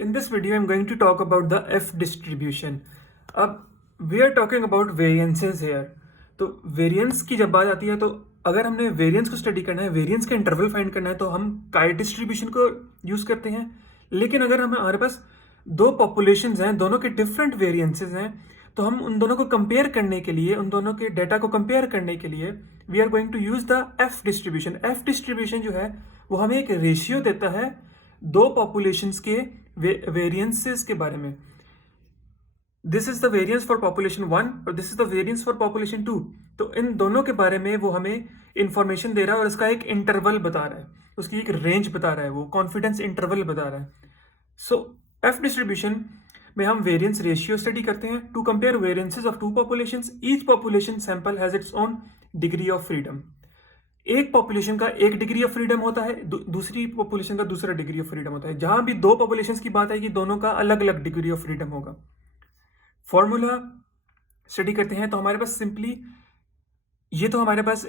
In this video, I'm going to talk about the F distribution. अब we are talking about variances here. तो variance की जब बात आती है तो अगर हमने वेरिएंस को स्टडी करना है, वेरिएंस का इंटरवल फाइंड करना है तो हम काई डिस्ट्रीब्यूशन को यूज करते हैं. लेकिन अगर हमारे पास दो पॉपुलेशंस हैं, दोनों के डिफरेंट वेरिएंसेस हैं, तो हम उन दोनों को कंपेयर करने के लिए, उन दोनों के डेटा को कंपेयर करने के लिए we are going to use the F distribution. F distribution जो है वो हमें एक रेशियो देता है दो पॉपुलेशंस के वेरिएंसेस के बारे में. This is the variance for population 1 और this is the variance for population 2. तो इन दोनों के बारे में वो हमें इंफॉर्मेशन दे रहा है और इसका एक इंटरवल बता रहा है, उसकी एक रेंज बता रहा है, वो कॉन्फिडेंस इंटरवल बता रहा है. सो एफ डिस्ट्रीब्यूशन में हम वेरिएंस रेशियो स्टडी करते हैं to compare variances of two populations. Each population sample has its own degree of freedom. एक पॉपुलेशन का एक डिग्री ऑफ फ्रीडम होता है, दूसरी पॉपुलेशन का दूसरा डिग्री ऑफ फ्रीडम होता है. जहां भी दो पॉपुलेशंस की बात आएगी दोनों का अलग अलग डिग्री ऑफ फ्रीडम होगा. फॉर्मूला स्टडी करते हैं तो हमारे पास सिंपली ये तो हमारे पास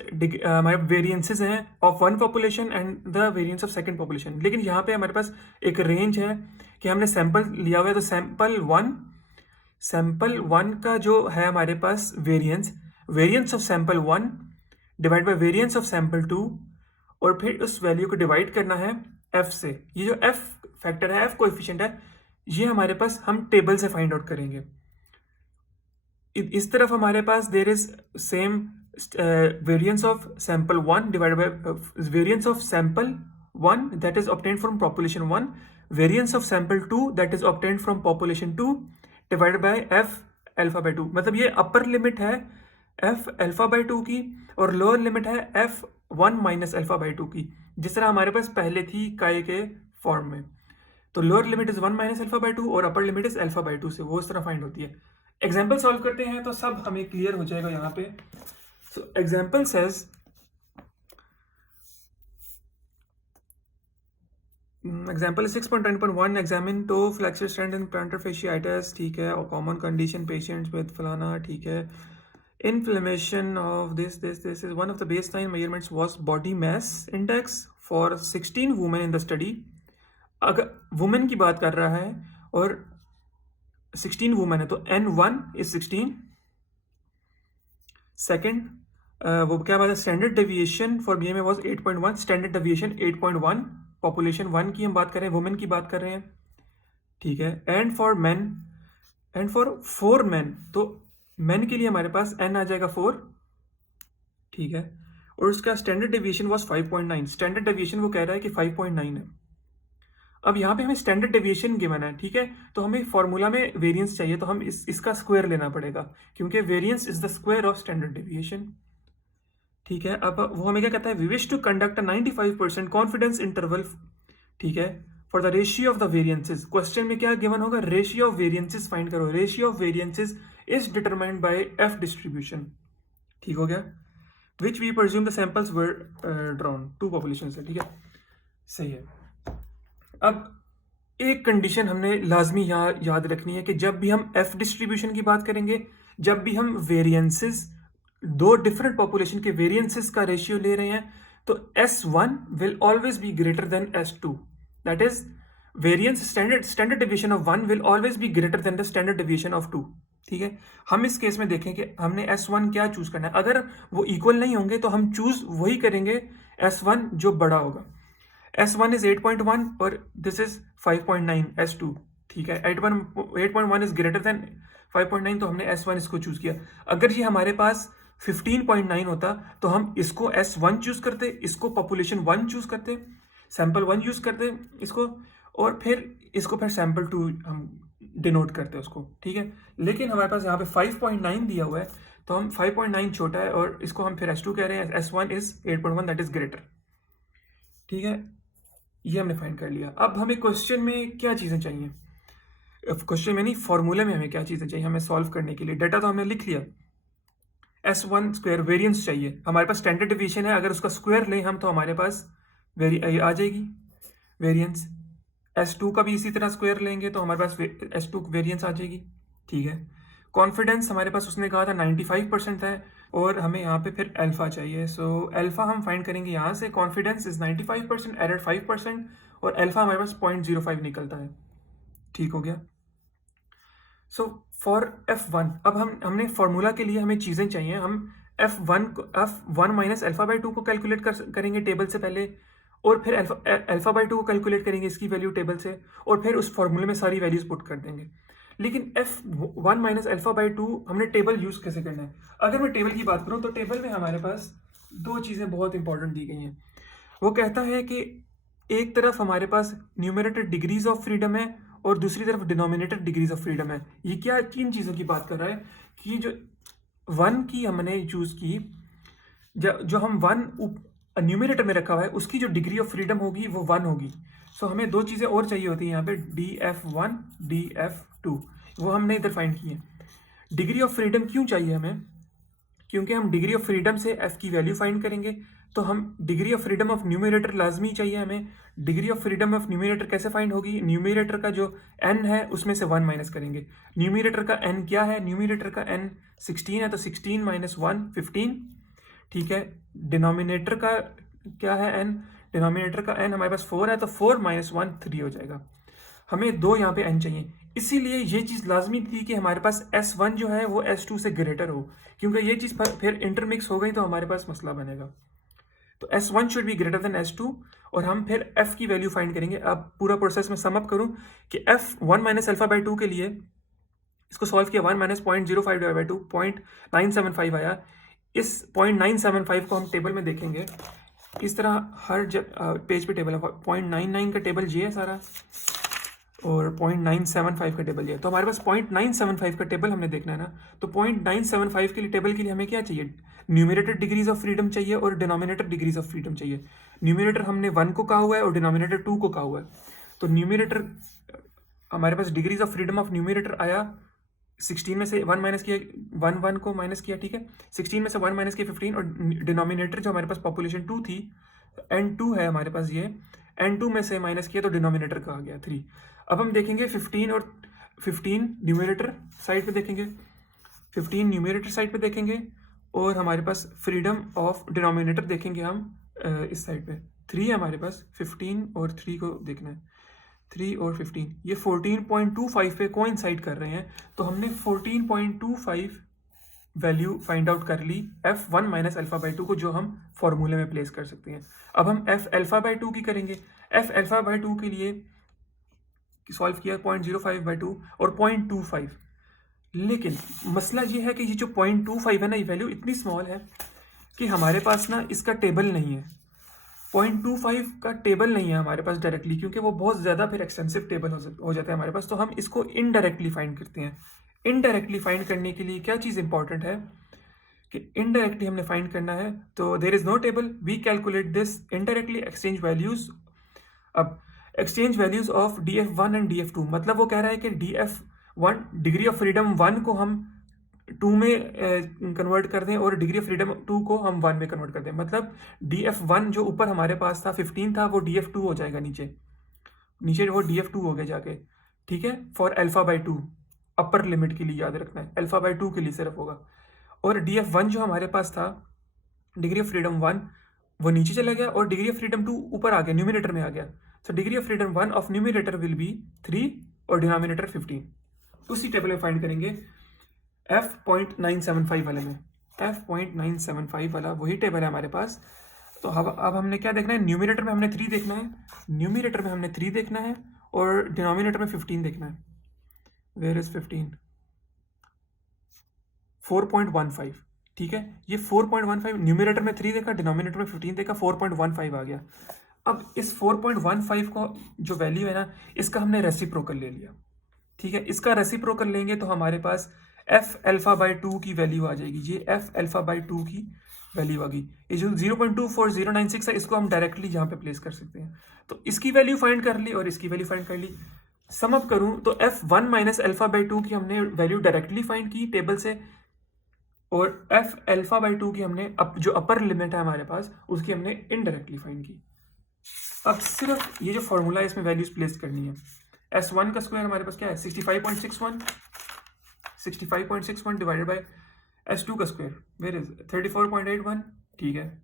हमारे वेरिएंसेस हैं of one population and the variance of second population. लेकिन यहाँ पे हमारे पास एक रेंज है कि हमने सैंपल लिया हुआ है. तो सैंपल वन का जो है हमारे पास variance of sample 1 divide by variance of sample 2 और फिर उस वैल्यू को डिवाइड करना है एफ से. ये जो एफ फैक्टर है, एफ कोएफिशिएंट है, ये हमारे पास हम टेबल से फाइंड आउट करेंगे. इस तरफ हमारे पास there is same variance of sample 1 divide by variance of sample 1 that is obtained from population 1, variance of sample 2 that is obtained from population 2 divide by F alpha by 2. मतलब ये upper limit है F alpha by 2 की और lower limit है F 1 minus alpha by 2 की, जिस तरह हमारे पास पहले थी काई के फॉर्म में. तो lower limit is 1 minus alpha by 2 और upper limit is alpha by 2 से, वो इस तरह फाइंड होती है. एग्जाम्पल सॉल्व करते हैं तो सब हमें क्लियर हो जाएगा यहाँ पे. So example says example 6.10.1 examine toe flexor strength in plantar fasciitis. ठीक है, और कॉमन कंडीशन पेशेंट्स विद फलाना. ठीक है, inflammation of this is one of the baseline measurements was body mass index for 16 women in the study. अगर women की बात कर रहा है और 16 वुमेन है तो N1 is 16. सेकेंड वो क्या बात है, standard deviation for BMI was 8.1. Standard deviation 8.1. Population 1 की हम बात कर रहे हैं, वुमेन की बात कर रहे हैं. ठीक है, and for man and for 4 man, तो मैन के लिए हमारे पास n आ जाएगा 4. ठीक है, और उसका standard deviation was 5.9. Standard deviation वो कह रहा है कि 5.9 है. अब यहाँ पे हमें स्टैंडर्ड डेविएशन गिवन है. ठीक है, तो हमें फॉर्मूला में वेरिएंस चाहिए तो हम इसका स्क्वायर लेना पड़ेगा क्योंकि variance is the square of standard deviation. ठीक है, अब वो हमें क्या कहता है, we wish to conduct a 95% confidence interval. ठीक है, for the ratio of the variances. Question में क्या गिवन होगा, रेशियो ऑफ वेरिएंसेस फाइंड करो. Ratio of variances is determined by F distribution. ठीक हो गया, which we presume the samples were drawn, two population से. ठीक है, सही है. अब एक कंडीशन हमने लाजमी यहाँ याद रखनी है कि जब भी हम एफ डिस्ट्रीब्यूशन की बात करेंगे, जब भी हम वेरिएंसेस, दो डिफरेंट पॉपुलेशन के वेरिएंसेस का रेशियो ले रहे हैं, तो S1 will always be greater than S2. That is variance standard deviation of 1 will always be greater than the standard deviation of 2. ठीक है, हम इस केस में देखें कि हमने S1 क्या चूज करना है. अगर वो इक्वल नहीं होंगे तो हम चूज वही करेंगे S1 जो बड़ा होगा. S1 इज 8.1 और दिस इज 5.9 S2. ठीक है, 8.1 इज ग्रेटर देन 5.9 तो हमने S1 इसको चूज किया. अगर ये हमारे पास 15.9 होता तो हम इसको S1 चूज करते, इसको पॉपुलेशन 1 चूज करते, सैंपल 1 यूज करते इसको, और फिर इसको फिर सैंपल 2 हम डिनोट करते हैं उसको. ठीक है, लेकिन हमारे पास यहाँ पे 5.9 दिया हुआ है तो हम 5.9 छोटा है और इसको हम फिर S2 कह रहे हैं. S1 is 8.1 that is greater. ठीक है, ये हमने फाइंड कर लिया. अब हमें क्वेश्चन में क्या चीज़ें चाहिए, क्वेश्चन में नहीं, फॉर्मूले में हमें क्या चीज़ें चाहिए हमें सॉल्व करने के लिए. डेटा तो हमने लिख लिया. S1 स्क्वायर वेरिएंस चाहिए. हमारे पास स्टैंडर्ड डेविएशन है, अगर उसका स्क्वायर लें हम तो हमारे पास आ जाएगी वेरिएंस. S2 का भी इसी तरह स्क्वायर लेंगे तो हमारे पास S2 वेरिएंस आ जाएगी. ठीक है, कॉन्फिडेंस हमारे पास उसने कहा था 95% है और हमें यहाँ पे फिर अल्फा चाहिए. सो अल्फा हम फाइंड करेंगे यहाँ से. कॉन्फिडेंस इज 95%, एरर 5% और अल्फा हमारे पास 0.05 निकलता है. ठीक हो गया। सो फॉर F1 अब हमने फॉर्मूला के लिए हमें चीज़ें चाहिए। हम F1 minus alpha by two को कैलकुलेट करेंगे टेबल से पहले, और फिर अल्फा बाई टू को कैलकुलेट करेंगे इसकी वैल्यू टेबल से, और फिर उस फॉर्मूले में सारी वैल्यूज पुट कर देंगे। लेकिन F1 minus alpha by two हमने टेबल यूज़ कैसे करना है? अगर मैं टेबल की बात करूँ तो टेबल में हमारे पास दो चीज़ें बहुत इंपॉर्टेंट दी गई हैं। वो कहता है कि एक तरफ हमारे पास न्यूमरेटर डिग्रीज ऑफ फ्रीडम है और दूसरी तरफ डिनोमिनेटर डिग्रीज ऑफ फ्रीडम है। ये क्या किन चीज़ों की बात कर रहा है कि जो वन की हमने चूज़ की, जो हम वन न्यूमरेटर में रखा हुआ है उसकी जो डिग्री ऑफ फ्रीडम होगी वो वन होगी। सो हमें दो चीज़ें और चाहिए होती हैं यहाँ पे, DF1 DF2, वो हमने इधर फाइंड की है। डिग्री ऑफ फ्रीडम क्यों चाहिए हमें? क्योंकि हम डिग्री ऑफ फ्रीडम से f की वैल्यू फाइंड करेंगे, तो हम degree of freedom of numerator लाजमी चाहिए हमें। Degree of freedom of numerator कैसे फाइंड होगी? न्यूमरेटर का जो n है उसमें से 1 माइनस करेंगे। न्यूमरेटर का n क्या है? न्यूमरेटर का n 16 है, तो 16 माइनस 1 15, ठीक है। डिनोमिनेटर का क्या है? n, डिनोमिनेटर का n हमारे पास 4 है, तो 4 माइनस 1 3 हो जाएगा। हमें दो यहाँ पे n चाहिए, इसीलिए ये चीज़ लाजमी थी कि हमारे पास S1 जो है वो S2 से ग्रेटर हो, क्योंकि ये चीज़ फिर इंटरमिक्स हो गई तो हमारे पास मसला बनेगा। तो S1 should be greater than S2, और हम फिर f की वैल्यू फाइंड करेंगे। अब पूरा प्रोसेस में समअप करूं कि F1 minus alpha by two के लिए इसको सॉल्व किया, 1 माइनस 0.05 डिवाइड बाई 2 0.975 आया। इस 0.975 को हम टेबल में देखेंगे, इस तरह हर पेज पे टेबल है। 0.99 का टेबल ये है सारा, और 0.975 का टेबल ये है। तो हमारे पास 0.975 का टेबल हमने देखना है ना, तो 0.975 के लिए टेबल के लिए हमें क्या चाहिए? न्यूमरेटर डिग्रीज ऑफ फ्रीडम चाहिए और डिनोमिनेटर डिग्रीज ऑफ फ्रीडम चाहिए। न्यूमरेटर हमने 1 को कहा हुआ है और डिनोमिनेटर 2 को कहा हुआ है। तो न्यूमरेटर हमारे पास degrees of freedom of numerator आया, 16 में से 1 माइनस किया, 1 को माइनस किया, ठीक है। 16 में से 1 माइनस किया 15, और डिनोमिनेटर जो हमारे पास पॉपुलेशन 2 थी, N2 है हमारे पास, ये N2 में से माइनस किया तो डिनोमिनेटर का आ गया 3। अब हम देखेंगे 15 और 15 न्यूमरेटर साइड पे देखेंगे, 15 न्यूमरेटर साइड पे देखेंगे, और हमारे पास फ्रीडम ऑफ डिनोमिनेटर देखेंगे हम इस साइड पे। 3 है हमारे पास, 15 और 3 को देखना है, 3 और 15 ये 14.25 पे कोइंसाइड कर रहे हैं, तो हमने 14.25 वैल्यू फाइंड आउट कर ली F1 minus alpha by two को, जो हम फॉर्मूले में प्लेस कर सकते हैं। अब हम F अल्फा बाई टू की करेंगे। F अल्फा बाई टू के लिए सॉल्व किया 0.05 बाई टू और 0.25, लेकिन मसला ये है कि ये जो 0.25 है ना, ये वैल्यू इतनी स्मॉल है कि हमारे पास ना इसका टेबल नहीं है। 0.25 का टेबल नहीं है हमारे पास डायरेक्टली, क्योंकि वो बहुत ज़्यादा फिर एक्सटेंसिव टेबल हो जाता है हमारे पास। तो हम इसको इनडायरेक्टली फाइंड करते हैं। इनडायरेक्टली फाइंड करने के लिए क्या चीज़ इंपॉर्टेंट है कि इनडायरेक्टली हमने फाइंड करना है, तो there is no table, we calculate this indirectly, exchange values. अब exchange values of DF1 and DF2, मतलब वो कह रहा है कि DF1 डिग्री ऑफ फ्रीडम 1 को हम 2 में कन्वर्ट कर दें और डिग्री ऑफ फ्रीडम 2 को हम 1 में कन्वर्ट कर दें। मतलब DF1 जो ऊपर हमारे पास था 15 था, वो DF2 हो जाएगा नीचे वो DF2 हो गया जाके, ठीक है। For alpha by two, upper limit के लिए याद रखना है, अल्फा बाई टू के लिए सिर्फ होगा। और DF1 जो हमारे पास था डिग्री ऑफ फ्रीडम 1, वो नीचे चला गया, और डिग्री ऑफ फ्रीडम 2 ऊपर आ गया, न्यूमरेटर में आ गया। So degree of freedom 1 of numerator will be 3 और डिनोमिनेटर 15। उसी टेबल में फाइंड करेंगे F.975 वाले में, F.975 वाला वही टेबल है हमारे पास। तो अब हमने क्या देखना है? न्यूमरेटर में हमने 3 देखना है, न्यूमरेटर में हमने 3 देखना है, और डिनोमिनेटर में 15 देखना है। Where is 15? 4.15, ठीक है। ये 4.15, न्यूमरेटर में 3 देखा, डिनोमिनेटर में 15 देखा, 4.15 आ गया। अब इस 4.15 को जो वैल्यू है ना, इसका हमने रेसिप्रोकल ले लिया, ठीक है। इसका रेसिप्रोकल लेंगे तो हमारे पास F अल्फा बाई टू की वैल्यू आ जाएगी। ये F अल्फा बाई टू की वैल्यू आ गई। ये जो 0.24096 है, इसको हम डायरेक्टली यहाँ पे प्लेस कर सकते हैं। तो इसकी वैल्यू फाइंड कर ली और इसकी वैल्यू फाइंड कर ली। सम अप करूँ तो F1 minus alpha by two की हमने वैल्यू डायरेक्टली फाइंड की टेबल से, और F अल्फा बाई टू की हमने जो अपर लिमिट है हमारे पास, उसकी हमने इनडायरेक्टली फाइंड की। अब सिर्फ ये जो फॉर्मूला है इसमें वैल्यूज प्लेस करनी है। S1 का स्क्वायर हमारे पास क्या है? 65.61 डिवाइडेड बाय S2 का स्क्वायर, वेयर इज 34.81, ठीक है।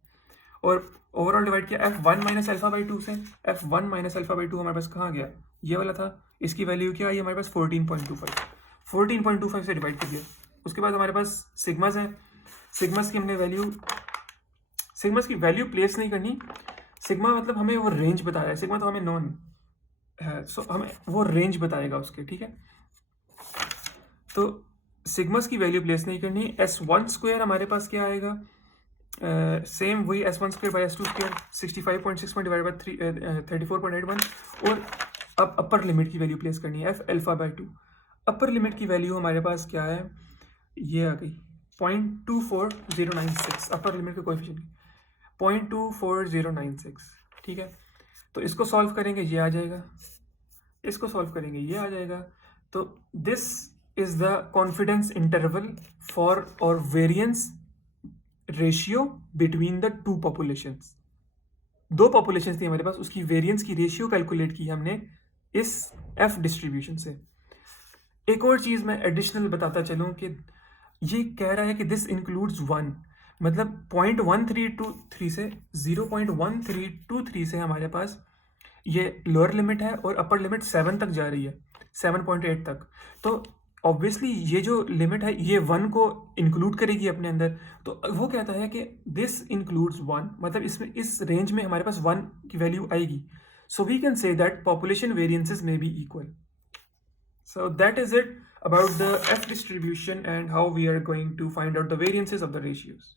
और ओवरऑल डिवाइड किया F1 minus alpha by two से। F1 minus alpha by two हमारे पास कहाँ गया? ये वाला था, इसकी वैल्यू क्या आई हमारे पास 14.25 से डिवाइड कर दिया। उसके बाद हमारे पास सिग्मास है, सिग्मास की वैल्यू प्लेस नहीं करनी। सिग्मा मतलब हमें वो रेंज बताया है, सिग्मा तो हमें नॉन है, सो हमें वो रेंज बताएगा उसके, ठीक है। तो सिग्मास की वैल्यू प्लेस नहीं करनी। S1 स्क्वायर हमारे पास क्या आएगा, सेम वही S1 square by S2 square 65.6 divide by 34.81। और अब अपर लिमिट की वैल्यू प्लेस करनी है F alpha by 2। Upper limit की वैल्यू हमारे पास क्या है, ये आ गई 0.24096, अपर लिमिट का कोएफिशिएंट 0.24096, ठीक है। तो इसको सॉल्व करेंगे ये आ जाएगा, इसको सॉल्व करेंगे ये आ जाएगा। तो this is the confidence interval for our variance ratio between the two populations. दो पॉपुलेशंस थी हमारे पास, उसकी वेरिएंस की रेशियो कैलकुलेट की हमने इस एफ डिस्ट्रीब्यूशन से। एक और चीज मैं एडिशनल बताता चलूं कि ये कह रहा है कि दिस इंक्लूड्स 1, मतलब 0.1323 से 0.1323 से हमारे पास ये लोअर लिमिट है और अपर लिमिट 7 तक जा रही है, 7.8 तक। तो ऑब्वियसली ये जो लिमिट है ये 1 को इंक्लूड करेगी अपने अंदर। तो वो कहता है कि दिस इंक्लूड्स 1, मतलब इसमें इस रेंज में हमारे पास 1 की वैल्यू आएगी। So we can say that population variances may be equal. So that is it about the F distribution and how we are going to find out the variances of the ratios.